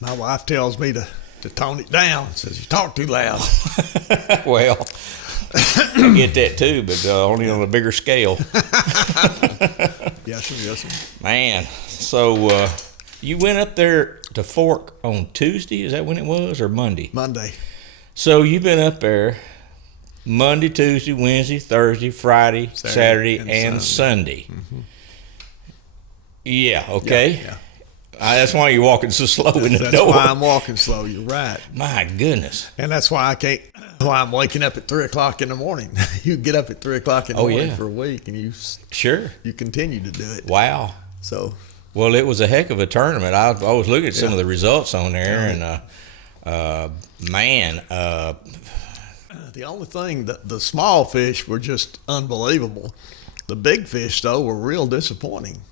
My wife tells me to tone it down. Says you talk too loud. Well, I get that too, but only on a bigger scale. Yes, sir. Yes, sir. Man, so you went up there to Fork on Tuesday? Is that when it was, or Monday? Monday. So you've been up there Monday, Tuesday, Wednesday, Thursday, Friday, Saturday, and Sunday. Mm-hmm. Yeah. Okay. Yeah. That's why you're walking so slow in the door. That's why I'm walking slow. You're right. My goodness. And that's why why I'm waking up at 3 o'clock in the morning. You get up at 3 o'clock in the morning for a week, and you continue to do it. Wow. So. Well, it was a heck of a tournament. I was looking at some of the results on there, and man. The only thing, the small fish were just unbelievable. The big fish, though, were real disappointing.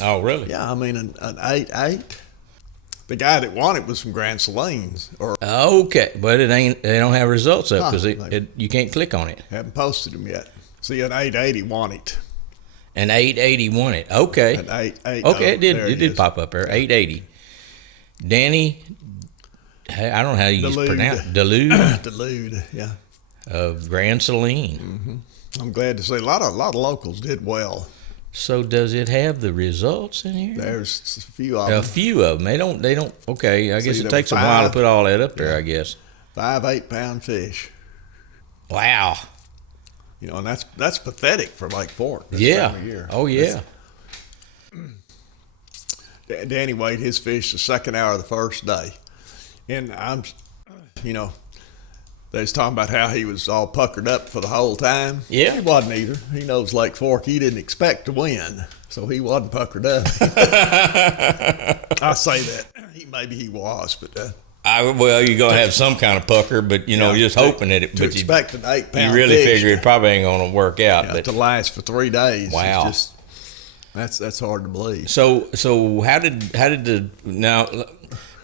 Oh, really? Yeah, I mean, an 8-8. The guy that won it was from Grand Salines. Okay, but they don't have results up because you can't click on it. Haven't posted them yet. See, an 880 won it. An 880 won it. Okay. An 880. Okay, it did pop up there. 880. Danny, I don't know how you pronounce it. Delude. Delude, yeah. Of Grand Saline. Mm-hmm. I'm glad to say a lot of locals did well. So does it have the results in here? There's a few of them. A few of them. They don't. Okay, I guess it takes a while to put all that up there. Yeah. I guess 5 8-pound fish. Wow. And that's pathetic for Lake Fork. This time of year. Oh yeah. Danny weighed his fish the second hour of the first day, and they was talking about how he was all puckered up for the whole time. Yeah. He wasn't either. He knows Lake Fork. He didn't expect to win, so he wasn't puckered up. I say that. Maybe he was, but... well, you're going to have some kind of pucker, but, you're just hoping that it... To expect an 8-pound you really fish, figure it probably ain't going to work out. But to last for 3 days. Wow. That's hard to believe. So how did now...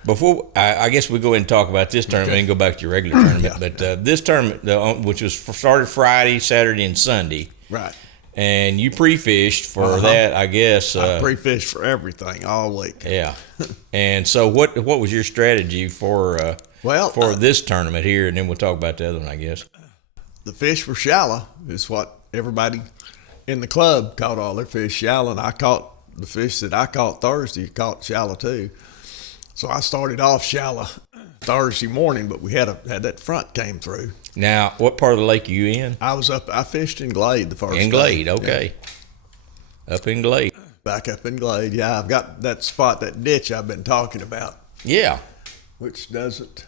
Before, I guess we go ahead and talk about this tournament and go back to your regular tournament. But this tournament, which was started Friday, Saturday, and Sunday. Right. And you pre-fished for that, I guess. I pre-fished for everything all week. Yeah. And so what was your strategy for this tournament here? And then we'll talk about the other one, I guess. The fish were shallow is what everybody in the club caught all their fish shallow. And I caught the fish that I caught Thursday, caught shallow too. So I started off shallow Thursday morning, but we had that front came through. Now, what part of the lake are you in? I fished in Glade the first day. In Glade, okay. Yeah. Up in Glade. Back up in Glade, yeah. I've got that spot, that ditch I've been talking about. Yeah. Which doesn't...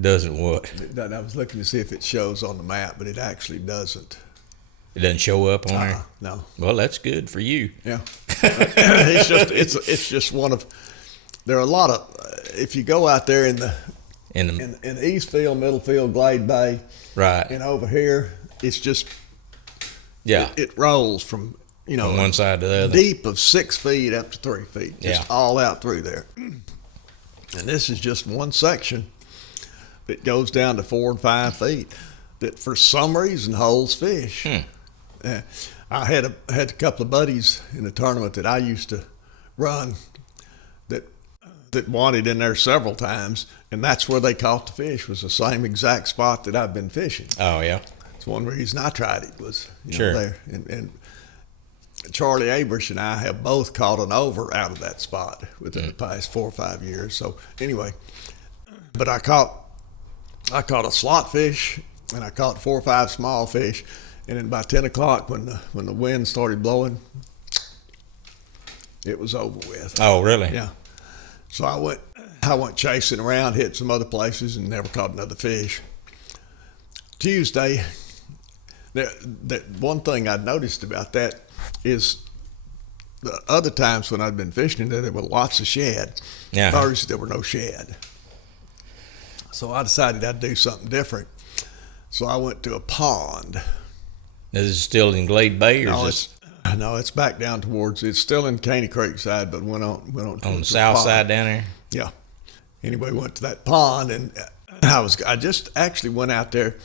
Doesn't what? I was looking to see if it shows on the map, but it actually doesn't. It doesn't show up on there? No. Well, that's good for you. Yeah. It's just one of... There are a lot of... If you go out there in Eastfield, Middlefield, Glade Bay, right, and over here, it's just... Yeah. It rolls from from one side to the other. Deep of 6 feet up to 3 feet. Just all out through there. And this is just one section that goes down to 4 and 5 feet that for some reason holds fish. I had a couple of buddies in the tournament that I used to run that wanted in there several times, and that's where they caught the fish, was the same exact spot that I've been fishing. Oh, yeah. It's one reason I tried it was sure. There. And Charlie Abrish and I have both caught an over out of that spot within the past 4 or 5 years. So anyway, but I caught a slot fish, and I caught 4 or 5 small fish, and then by 10 o'clock when the wind started blowing, it was over with. Oh, really? Yeah. So I went chasing around, hit some other places, and never caught another fish. Tuesday, that one thing I noticed about that is the other times when I'd been fishing there were lots of shad. Yeah. Thursday there were no shad. So I decided I'd do something different. So I went to a pond. Is it still in Glade Bay, or No, it's back down towards. It's still in Caney Creek side, but went on on the south side down there. Yeah. Anyway, went to that pond, and I just actually went out there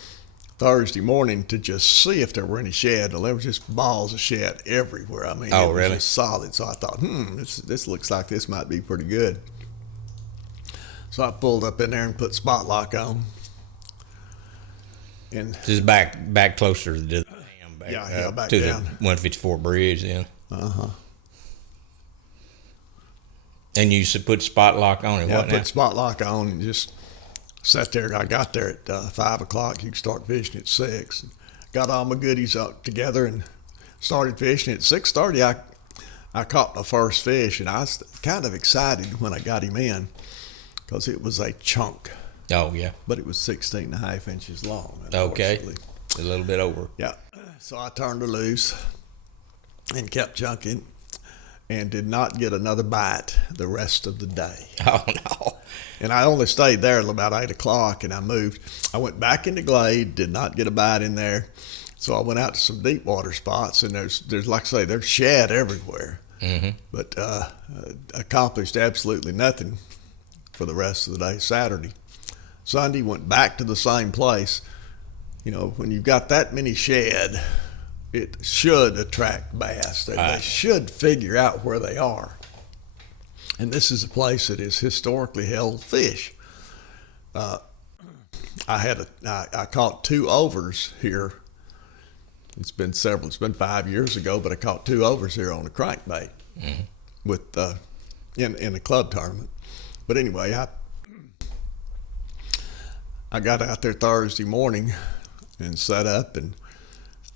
Thursday morning to just see if there were any shad. Well, there were just balls of shad everywhere. I mean, oh, it was really? just solid. So I thought, this looks like this might be pretty good. So I pulled up in there and put spot lock on. And just back closer to the dam, back to down. the 154 bridge, then. Uh-huh. And you put spot lock on it. Yeah, what I put spot lock on and just sat there. I got there at 5 o'clock. You can start fishing at 6. Got all my goodies up together and started fishing. At 6:30, I caught my first fish, and I was kind of excited when I got him in because it was a chunk. Oh, yeah. But it was 16 and a half inches long. Okay. A little bit over. Yeah. So I turned her loose and kept chunking and did not get another bite the rest of the day. Oh, no. And I only stayed there till about 8 o'clock, and I moved. I went back into Glade, did not get a bite in there. So I went out to some deep water spots, and there's like I say, there's shad everywhere. Mm-hmm. But accomplished absolutely nothing for the rest of the day. Saturday, Sunday, went back to the same place. You know, when you've got that many shad, it should attract bass. They should figure out where they are. And this is a place that has historically held fish. I caught 2 overs here. It's been 5 years ago, but I caught 2 overs here on a crankbait with in a club tournament. But anyway, I got out there Thursday morning and set up and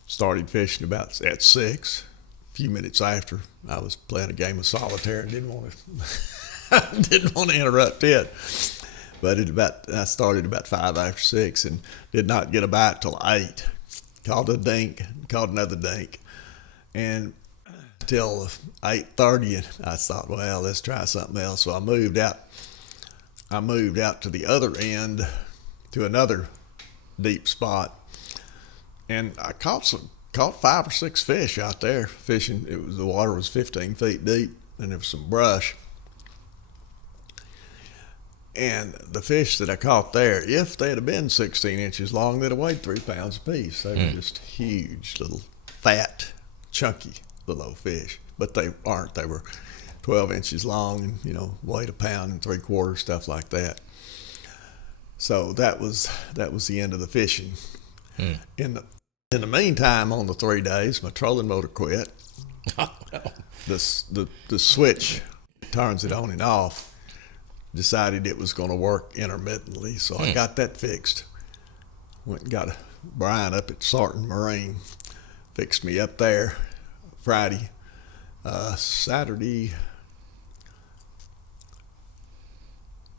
started fishing about at 6. A few minutes after, I was playing a game of solitaire and didn't want to interrupt it. But I started about 5 after 6 and did not get a bite till 8. Caught a dink, caught another dink, and till 8:30, and I thought, well, let's try something else. So I moved out to the other end to another deep spot, and I caught 5 or 6 fish out there fishing. The water was 15 feet deep, and there was some brush. And the fish that I caught there, if they'd have been 16 inches long, they'd have weighed 3 pounds apiece. They were just huge, little fat, chunky little old fish. But they aren't. They were 12 inches long and, weighed 1 pound and 3/4, stuff like that. So that was the end of the fishing. In the meantime, on the 3 days, my trolling motor quit. Oh, no. The switch turns it on and off. Decided it was going to work intermittently, so I got that fixed. Went and got Brian up at Sarton Marine, fixed me up there Friday.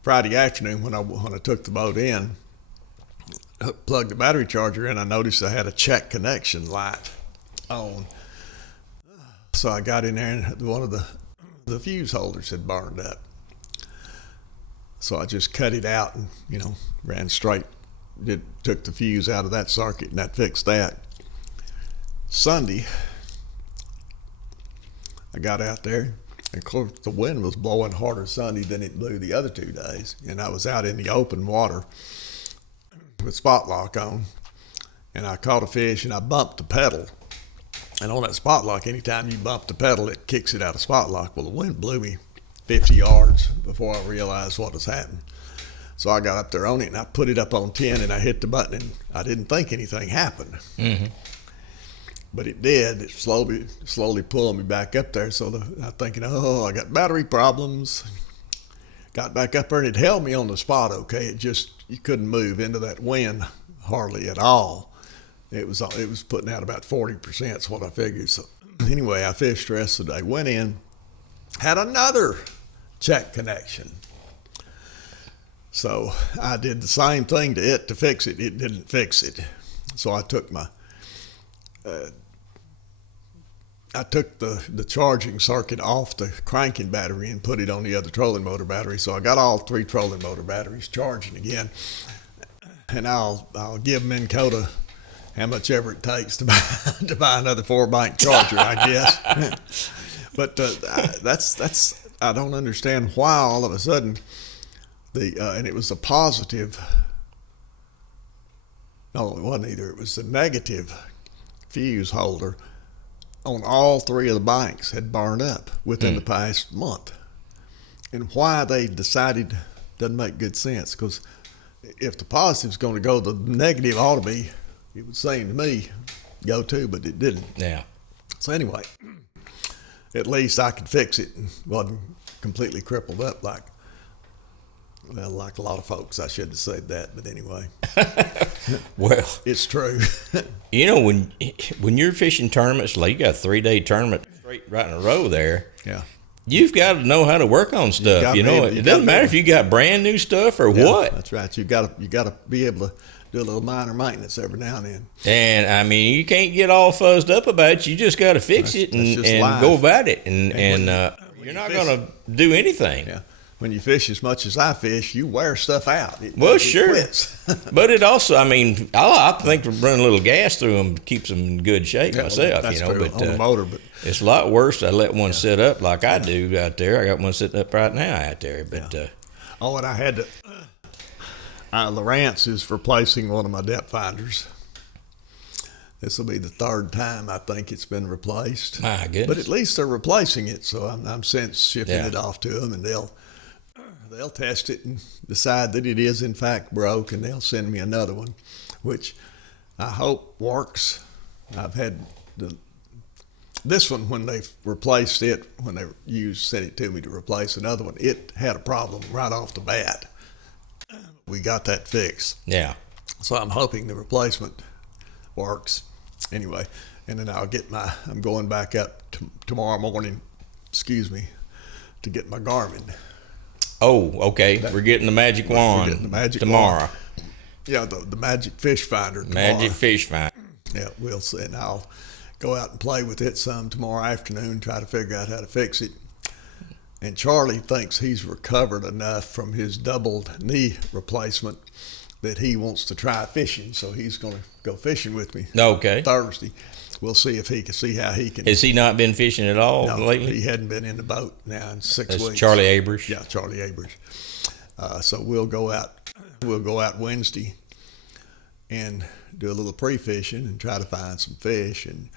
Friday afternoon when I took the boat in, plugged the battery charger in, I noticed I had a check connection light on. So I got in there and one of the fuse holders had burned up. So I just cut it out and, ran straight, took the fuse out of that circuit, and that fixed that. Sunday, I got out there, and of course the wind was blowing harder Sunday than it blew the other 2 days, and I was out in the open water with spot lock on, and I caught a fish, and I bumped the pedal. And on that spot lock, anytime you bump the pedal, it kicks it out of spot lock. Well, the wind blew me 50 yards before I realized what was happening. So I got up there on it and I put it up on 10 and I hit the button and I didn't think anything happened. Mm-hmm. But it did. It slowly pulled me back up there. So I'm thinking, I got battery problems. Got back up there and it held me on the spot okay. You couldn't move into that wind hardly at all. It was putting out about 40% is what I figured. So anyway, I fished the rest of the day. Went in, had another check connection. So I did the same thing to it to fix it. It didn't fix it. So I took the charging circuit off the cranking battery and put it on the other trolling motor battery. So I got all 3 trolling motor batteries charging again. And I'll give Minn Kota how much ever it takes to buy another 4-bank charger, I guess. But that's I don't understand why all of a sudden and it was a positive No, it wasn't either. It was the negative fuse holder on all three of the banks had burned up within the past month. And why they decided doesn't make good sense, because if the positive's going to go, the negative ought to be, it would seem to me, go too, but it didn't. Yeah. So anyway, at least I could fix it and wasn't completely crippled up like a lot of folks. I shouldn't have said that, but anyway. Well, it's true. You know, when you're fishing tournaments, like you got a 3-day tournament straight right in a row there. Yeah. You've got to know how to work on stuff. It doesn't matter if you got brand new stuff or what. That's right. You got to be able to do a little minor maintenance every now and then. And I mean, you can't get all fuzzed up about it. You just got to fix it and go about it. And you're not going to do anything. Yeah. When you fish as much as I fish, you wear stuff out. Well, sure. But it also, I mean, I think running a little gas through them keeps them in good shape myself. That's true, but on the motor, but it's a lot worse to let one sit up like I do out there. I got one sitting up right now out there. But and I had to. Lawrence is replacing one of my depth finders. This will be the third time I think it's been replaced. My goodness! But at least they're replacing it, so I'm since shipping it off to them, and they'll test it and decide that it is in fact broke, and they'll send me another one, which I hope works. I've had this one when they replaced it, when they sent it to me to replace another one, it had a problem right off the bat. We got that fixed. Yeah. So I'm hoping the replacement works. Anyway, and then I'm going back up tomorrow morning, to get my Garmin. Oh, okay. We're getting the magic wand. We're getting the magic tomorrow. Wand. Yeah, the magic fish finder tomorrow. Magic fish finder. Yeah, we'll see. And I'll go out and play with it some tomorrow afternoon, try to figure out how to fix it. And Charlie thinks he's recovered enough from his doubled knee replacement that he wants to try fishing. So he's going to go fishing with me Thursday. We'll see if he can see how he can. Has he not been fishing at all lately? He hadn't been in the boat now in 6 weeks. Charlie Abers? Yeah, Charlie Abers. So we'll go out Wednesday and do a little pre-fishing and try to find some fish. And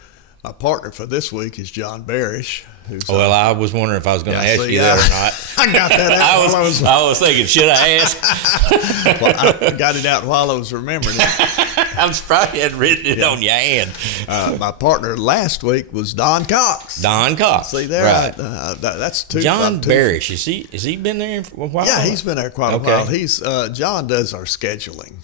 my partner for this week is John Barish. Well, I was wondering if I was going to ask you that or not. I got that out. I was thinking, should I ask? Well, I got it out while I was remembering it. I'm surprised you hadn't written it on your hand. My partner last week was Don Cox. Don Cox. See there? Right. That's two. John Barish. Has he been there for a while? Yeah, he's been there quite a while. John does our scheduling.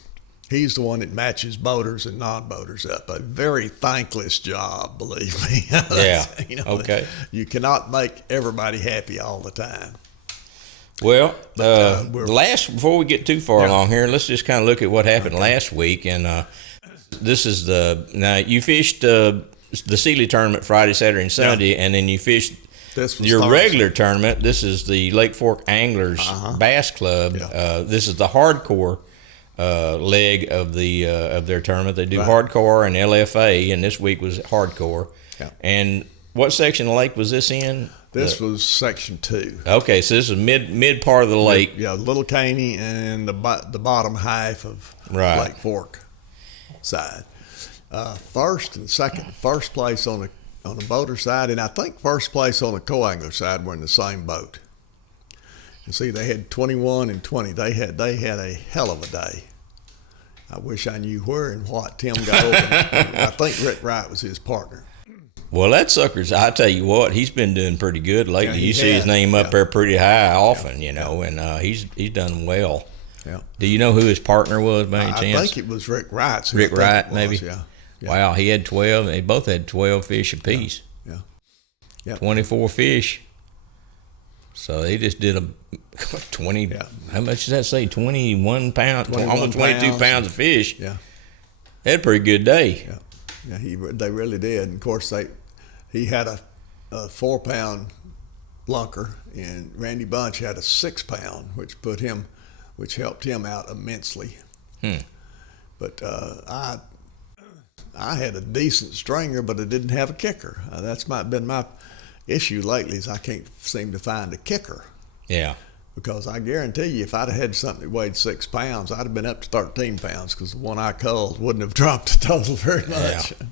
He's the one that matches boaters and non-boaters up. A very thankless job, believe me. Yeah. Okay. You cannot make everybody happy all the time. Well, before we get too far along here, let's just kind of look at what happened last week. And this is now you fished the Sealy tournament Friday, Saturday, and Sunday, and then you fished your regular tournament. This is the Lake Fork Anglers Bass Club. Yeah. This is the hardcore leg of their tournament. They do hardcore and LFA, and this week was hardcore. Yeah. And what section of the lake was this in? This was section 2. Okay, so this is mid part of the lake. Yeah, Little Caney and the bottom half of Lake Fork side. First and second, first place on the boater side, and I think first place on the co-angler side were in the same boat. You see, they had 21 and 20. They had a hell of a day. I wish I knew where and what Tim got over. I think Rick Wright was his partner. Well, that sucker's, I tell you what, he's been doing pretty good lately. Yeah, you see his name up there pretty high often, and he's done well. Yeah. Do you know who his partner was by any chance? I think it was Rick Wright. Rick Wright, maybe? Yeah. Wow, he had 12. They both had 12 fish apiece. Yeah. 24 fish. So they just did 20. Yeah. How much does that say? 21 pounds, almost 22 pounds of fish. Yeah. They had a pretty good day. Yeah. They really did. And of course, he had a 4-pound lunker, and Randy Bunch had a 6-pound, which helped him out immensely. But I had a decent stringer, but I didn't have a kicker. That's been my issue lately, is I can't seem to find a kicker. Yeah. because I guarantee you, if I'd have had something that weighed 6 pounds, I'd have been up to 13 pounds because the one I culled wouldn't have dropped the total very much. Yeah.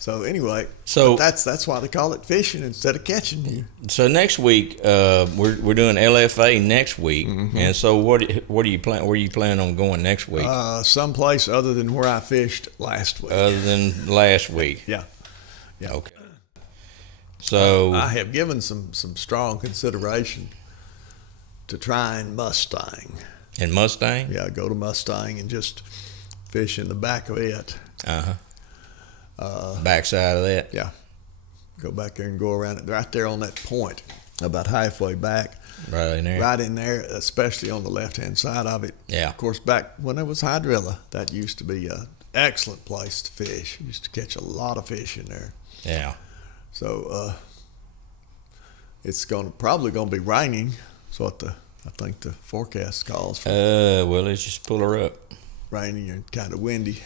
So anyway, that's why they call it fishing instead of catching. So next week, we're doing LFA next week, and so what do you plan? Where you plan on going next week? Someplace other than where I fished last week. Other than last week. Yeah. Okay. So I have given some strong consideration to trying Mustang. In Mustang? Yeah, go to Mustang and just fish in the back of it. Backside of that? Yeah. Go back there and go around it. Right there on that point, about halfway back. Right in there? Right in there, especially on the left-hand side of it. Yeah. Of course, back when there was hydrilla, that used to be an excellent place to fish. Used to catch a lot of fish in there. Yeah. So it's probably going to be raining. That's what I think the forecast calls for. Well, let's just pull her up. Raining and kind of windy.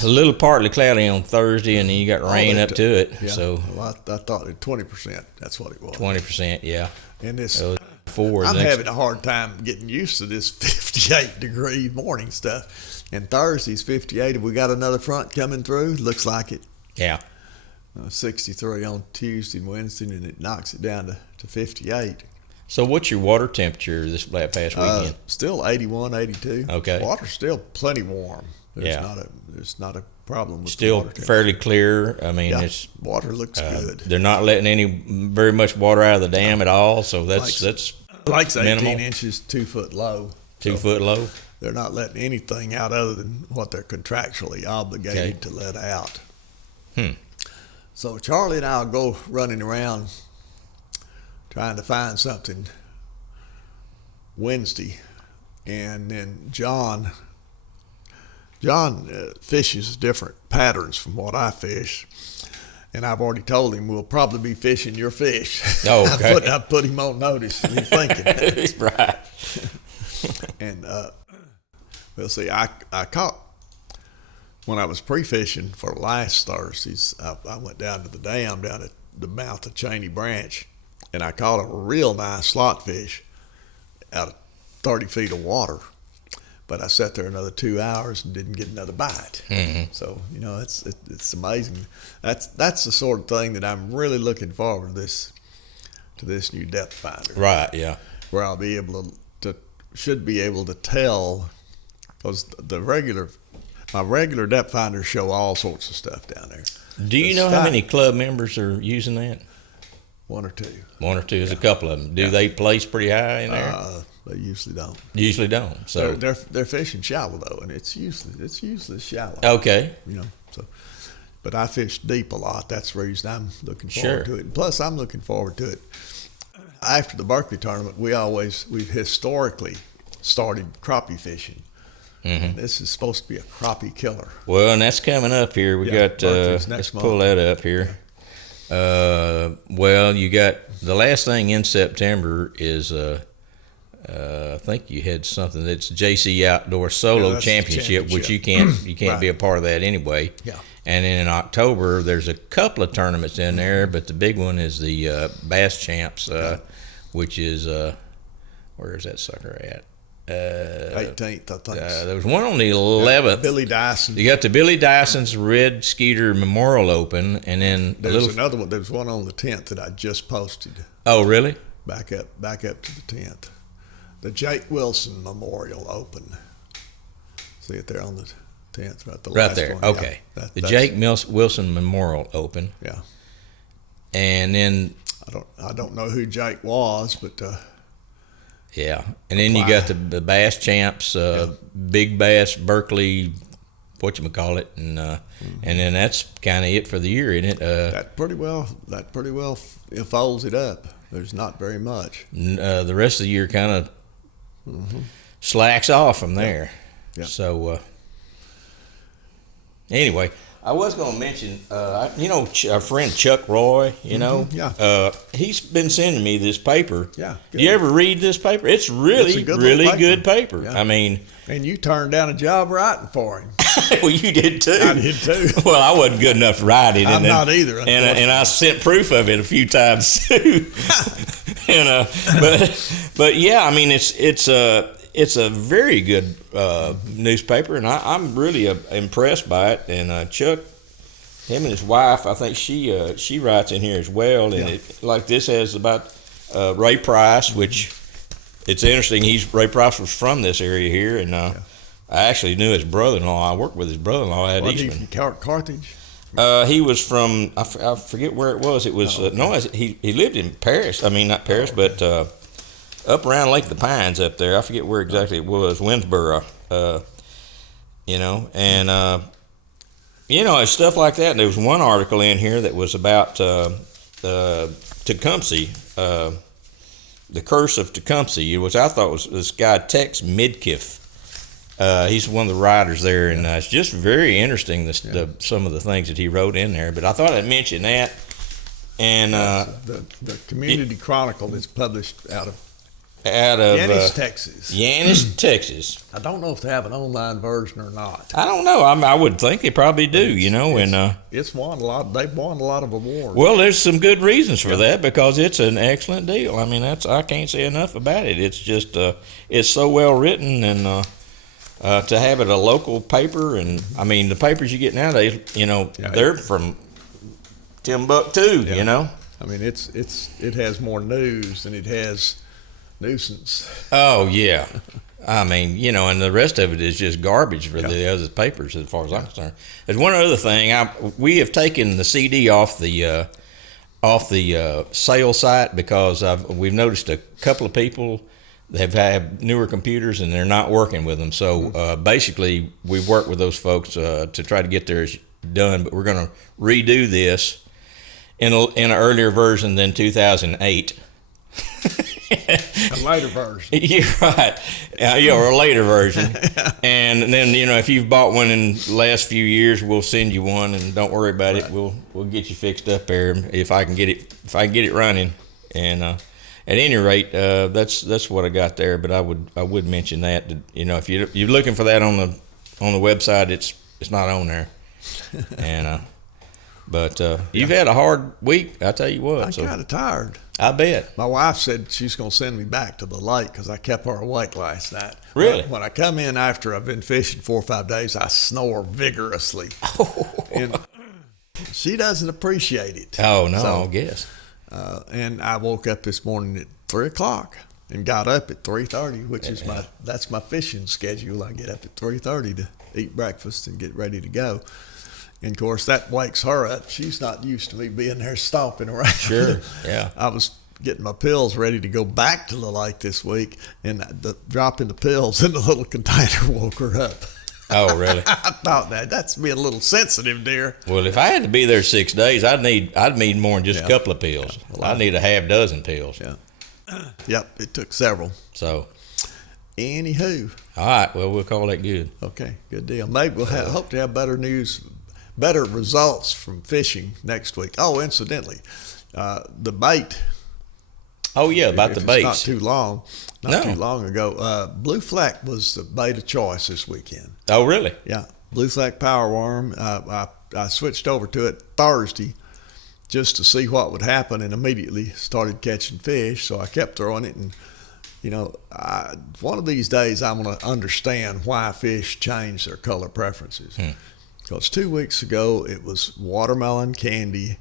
A little partly cloudy on Thursday, and then you got rain up to it. Yeah. So well, I thought it 20%. That's what it was. 20%, yeah. And this, I'm having a hard time getting used to this 58-degree morning stuff. And Thursday's 58. Have we got another front coming through? Looks like it. Yeah. 63 on Tuesday and Wednesday, and it knocks it down to 58. So what's your water temperature this past weekend? Still 81, 82. Okay. Water's still plenty warm. There's not a problem with still the water fairly clear. I mean, it's water looks good. They're not letting very much water out of the dam at all, so that's Lake's 18 minimal. inches, 2 foot low. 2 foot low. They're not letting anything out other than what they're contractually obligated to let out. So Charlie and I'll go running around trying to find something Wednesday, and then John fishes different patterns from what I fish, and I've already told him we'll probably be fishing your fish. Oh, okay. I put him on notice. He's thinking. Right. And we'll see. I caught, when I was pre-fishing for last Thursdays, I went down to the dam down at the mouth of Cheney Branch, and I caught a real nice slot fish out of 30 feet of water. But I sat there another 2 hours and didn't get another bite. So it's amazing. That's the sort of thing that I'm really looking forward to this new depth finder. Right. Yeah. Where I'll be able should be able to tell, because my regular depth finders show all sorts of stuff down there. Do you know how many club members are using that? One or two. One or two. There's a couple of them. Do they place pretty high in there? They usually don't. Usually don't. So they're fishing shallow though, and it's usually shallow. Okay. But I fish deep a lot. That's the reason I'm looking forward to it. And plus, I'm looking forward to it. After the Berkeley tournament, we've historically started crappie fishing. And this is supposed to be a crappie killer. Well, and that's coming up here. We got let's pull that up here. Well, you got the last thing in September is I think you had something that's JC Outdoor Solo Championship, which you can't right. be a part of that anyway. Yeah. And then in October, there's a couple of tournaments in there, but the big one is the Bass Champs, which is where is that sucker at? 18th, I think. There was one on the 11th. Billy Dyson. You got the Billy Dyson's Red Skeeter Memorial Open, and then there's another one. There's one on the 10th that I just posted. Oh, really? Back up to the 10th. The Jake Wilson Memorial Open. See it there on the 10th, right? Right there. One. Okay. Yeah, the Jake Wilson Memorial Open. Yeah. And then I don't know who Jake was, but. Yeah, and then you got the Bass Champs, Big Bass, Berkeley, whatchamacallit, and then that's kind of it for the year, isn't it? That pretty well folds it up. There's not very much. The rest of the year kind of slacks off from there. Yeah. So anyway, I was going to mention, our friend Chuck Roy, he's been sending me this paper. Yeah. Do you ever read this paper? It's really good paper. Yeah. I mean. And you turned down a job writing for him. Well, you did too. I did too. Well, I wasn't good enough to write it. I'm not either. And I sent proof of it a few times too. And but yeah, I mean it's a very good newspaper, and I'm really impressed by it. And Chuck, him and his wife, I think she writes in here as well. And it, like this has about Ray Price, which it's interesting. Ray Price was from this area here, and I actually knew his brother-in-law. I worked with his brother-in-law at Eastman. Was he from Carthage? He was from I forget where it was. It was he lived in Paris. I mean, not Paris, but up around Lake of the Pines up there. I forget where exactly it was. Winsboro, and it's stuff like that. And there was one article in here that was about Tecumseh, the curse of Tecumseh, which I thought was this guy Tex Midkiff. He's one of the writers there, and it's just very interesting some of the things that he wrote in there. But I thought I'd mention that. And the Community Chronicle is published out of Yanis, Texas. Yanis, Texas. I don't know if they have an online version or not. I don't know. I would think they probably do. It's won a lot. They've won a lot of awards. Well, there's some good reasons for that, because it's an excellent deal. I mean, I can't say enough about it. It's just it's so well written, and to have it a local paper, and I mean the papers you get nowadays, they're from Timbuktu. I mean, it has more news than it has nuisance. Oh yeah, I mean, and the rest of it is just garbage for the other papers, as far as I'm concerned. There's one other thing. We have taken the CD off the sale site because we've noticed a couple of people that have newer computers and they're not working with them. So basically, we've worked with those folks to try to get theirs done. But we're going to redo this in an earlier version than 2008. A later version. You're right. Or a later version. And then, if you've bought one in the last few years, we'll send you one, and don't worry about it. We'll get you fixed up there if I can get it running. And at any rate, that's what I got there. But I would mention that if you're looking for that on the website, it's not on there. And but you've had a hard week, I tell you what. I'm kind of tired. I bet. My wife said she's going to send me back to the lake because I kept her awake last night. Really? When I come in after I've been fishing 4 or 5 days, I snore vigorously. And she doesn't appreciate it. Oh, no, I guess. And I woke up this morning at 3 o'clock and got up at 3:30, which is that's my fishing schedule. I get up at 3:30 to eat breakfast and get ready to go. And, of course, that wakes her up. She's not used to me being there stomping around. Sure, yeah. I was getting my pills ready to go back to the lake this week, and dropping the pills in the little container woke her up. Oh, really? I thought that's being a little sensitive, dear. Well, if I had to be there 6 days, I'd need more than just a couple of pills. Yeah. Well, I'd need a half dozen pills. Yeah. Yep, it took several. So, anywho. All right, well, we'll call that good. Okay, good deal. Maybe we'll hope to have better results from fishing next week. Oh, incidentally, the bait. Oh yeah, about the baits. Not too long ago. Blue Flack was the bait of choice this weekend. Oh really? Yeah, Blue Flack Power Worm. I switched over to it Thursday just to see what would happen, and immediately started catching fish. So I kept throwing it, and one of these days I'm going to understand why fish change their color preferences. Because 2 weeks ago, it was watermelon candy,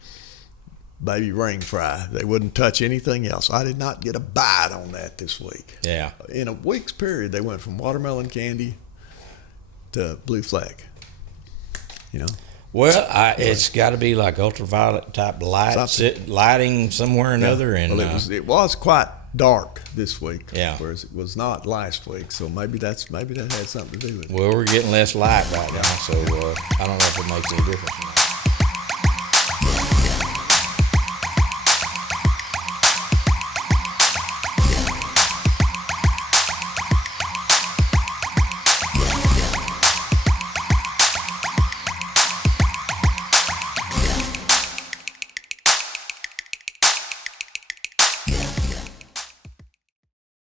baby ring fry. They wouldn't touch anything else. I did not get a bite on that this week. Yeah. In a week's period, they went from watermelon candy to Blue Flag. Well, it's got to be like ultraviolet type lighting somewhere or another. And well, it was quite dark this week, yeah, whereas it was not last week. So maybe that had something to do with it. Well, we're getting less light right now, so I don't know if it makes any difference.